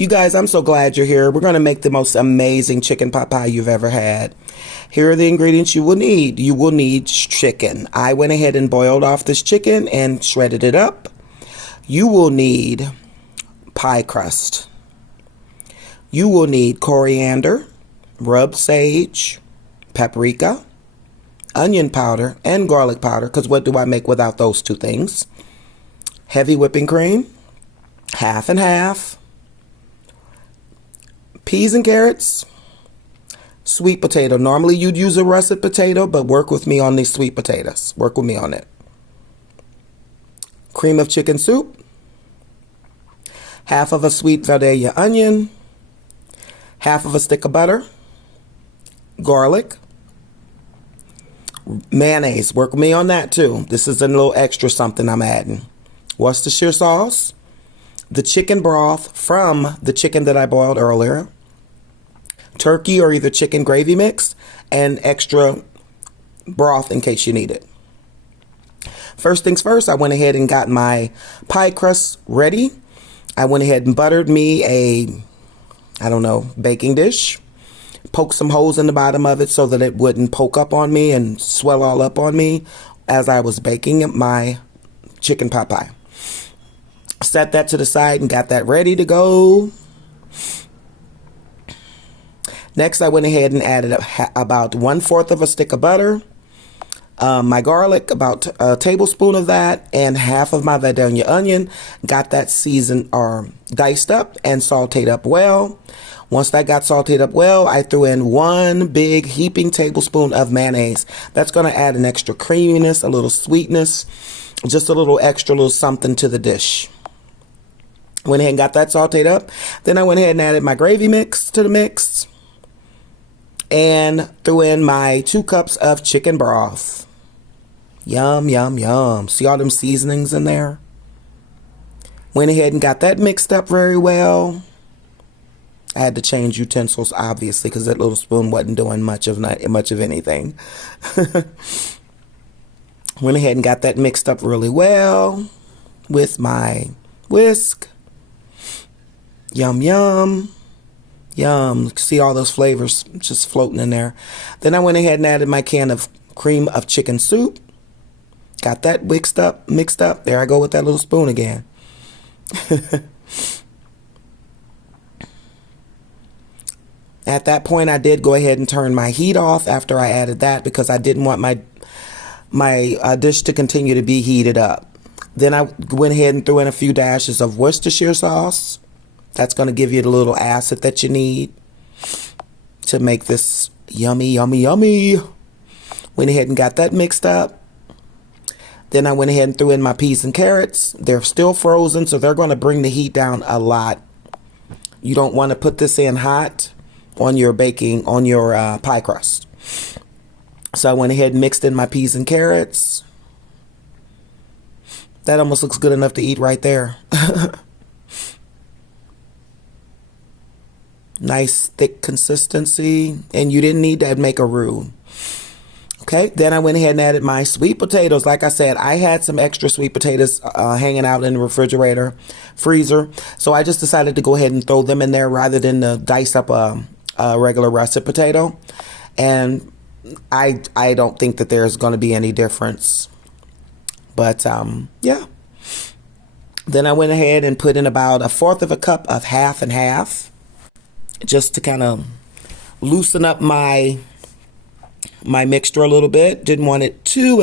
You guys, I'm so glad you're here. We're going to make the most amazing chicken pot pie you've ever had. Here are the ingredients you will need. You will need chicken. I went ahead and boiled off this chicken and shredded it up. You will need pie crust. You will need coriander, rubbed sage, paprika, onion powder, and garlic powder, because what do I make without those two things? Heavy whipping cream, half and half, peas and carrots, sweet potato. Normally you'd use a russet potato, but work with me on these sweet potatoes. Work with me on it. Cream of chicken soup, half of a sweet Vidalia onion, half of a stick of butter, garlic, mayonnaise. Work with me on that too. This is a little extra something I'm adding. Worcestershire sauce, the chicken broth from the chicken that I boiled earlier, turkey or either chicken gravy mix, and extra broth in case you need it. First things first, I went ahead and got my pie crust ready. I went ahead and buttered me a, baking dish. Poke some holes in the bottom of it so that it wouldn't poke up on me and swell all up on me as I was baking my chicken pot pie. Set that to the side and got that ready to go. Next, I went ahead and added about 1/4 of a stick of butter, my garlic, about a tablespoon of that, and half of my Vidalia onion. Got that seasoned or diced up and sauteed up well. Once that got sauteed up well, I threw in 1 big heaping tablespoon of mayonnaise. That's going to add an extra creaminess, a little sweetness, just a little extra little something to the dish. Went ahead and got that sauteed up. Then I went ahead and added my gravy mix to the mix and threw in my 2 cups of chicken broth. Yum, yum, yum. See all them seasonings in there? Went ahead and got that mixed up very well. I had to change utensils, obviously, because that little spoon wasn't doing much of anything. Went ahead and got that mixed up really well with my whisk. Yum, yum, yum. See all those flavors just floating in there. Then I went ahead and added my can of cream of chicken soup. Got that mixed up. There I go with that little spoon again. At that point, I did go ahead and turn my heat off after I added that because I didn't want my dish to continue to be heated up. Then I went ahead and threw in a few dashes of Worcestershire sauce. That's going to give you the little acid that you need to make this yummy, yummy, yummy. Went ahead and got that mixed up. Then I went ahead and threw in my peas and carrots. They're still frozen, so they're going to bring the heat down a lot. You don't want to put this in hot on your pie crust. So I went ahead and mixed in my peas and carrots. That almost looks good enough to eat right there. Nice thick consistency, and you didn't need to make a roux. Okay, then I went ahead and added my sweet potatoes. Like I said, I had some extra sweet potatoes hanging out in the freezer. So I just decided to go ahead and throw them in there rather than dice up a regular russet potato. And I don't think that there's going to be any difference. But yeah. Then I went ahead and put in about 1/4 of a cup of half and half, just to kind of loosen up my mixture a little bit. Didn't want it too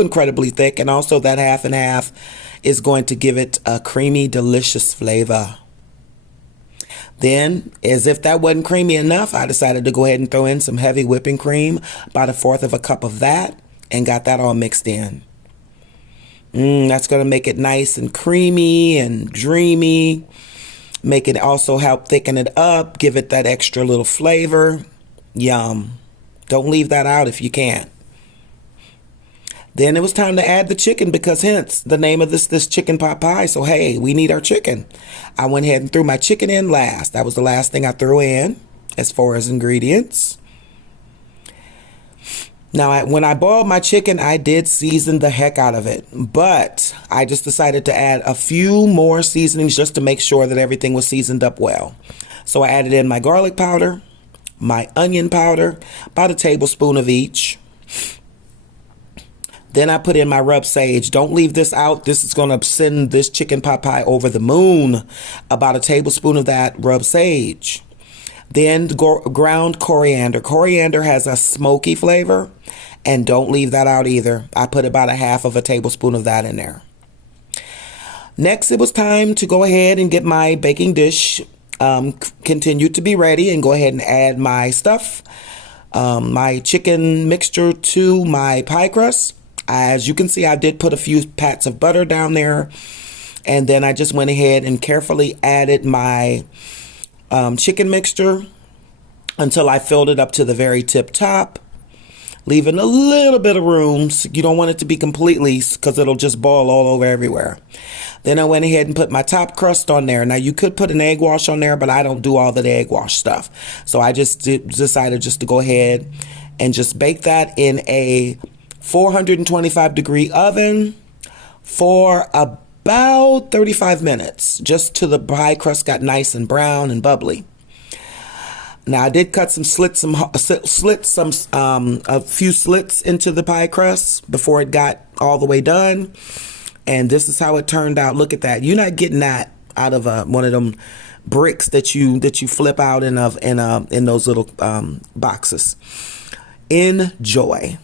incredibly thick, and also that half and half is going to give it a creamy, delicious flavor. Then, as if that wasn't creamy enough, I decided to go ahead and throw in some heavy whipping cream, about 1/4 of a cup of that, and got that all mixed in. That's going to make it nice and creamy and dreamy. Make it also help thicken it up, give it that extra little flavor. Yum. Don't leave that out if you can. Then it was time to add the chicken because hence the name of this chicken pot pie. So, hey, we need our chicken. I went ahead and threw my chicken in last. That was the last thing I threw in as far as ingredients. Now, when I boiled my chicken, I did season the heck out of it, but I just decided to add a few more seasonings just to make sure that everything was seasoned up well. So I added in my garlic powder, my onion powder, about a tablespoon of each. Then I put in my rub sage. Don't leave this out. This is going to send this chicken pot pie over the moon. About a tablespoon of that rub sage. Then ground coriander. Coriander has a smoky flavor, and don't leave that out either. I put about a half of a tablespoon of that in there. Next, it was time to go ahead and get my baking dish continued to be ready, and go ahead and add my stuff, my chicken mixture to my pie crust. As you can see, I did put a few pats of butter down there, and then I just went ahead and carefully added my chicken mixture until I filled it up to the very tip top, leaving a little bit of room. So you don't want it to be completely, because it'll just boil all over everywhere. Then I went ahead and put my top crust on there. Now you could put an egg wash on there, but I don't do all the egg wash stuff. So I just decided just to go ahead and just bake that in a 425 degree oven for about 35 minutes, just till the pie crust got nice and brown and bubbly. Now I did cut a few slits into the pie crust before it got all the way done, and this is how it turned out. Look at that. You're not getting that out of one of them bricks that you flip out in those little boxes. Enjoy.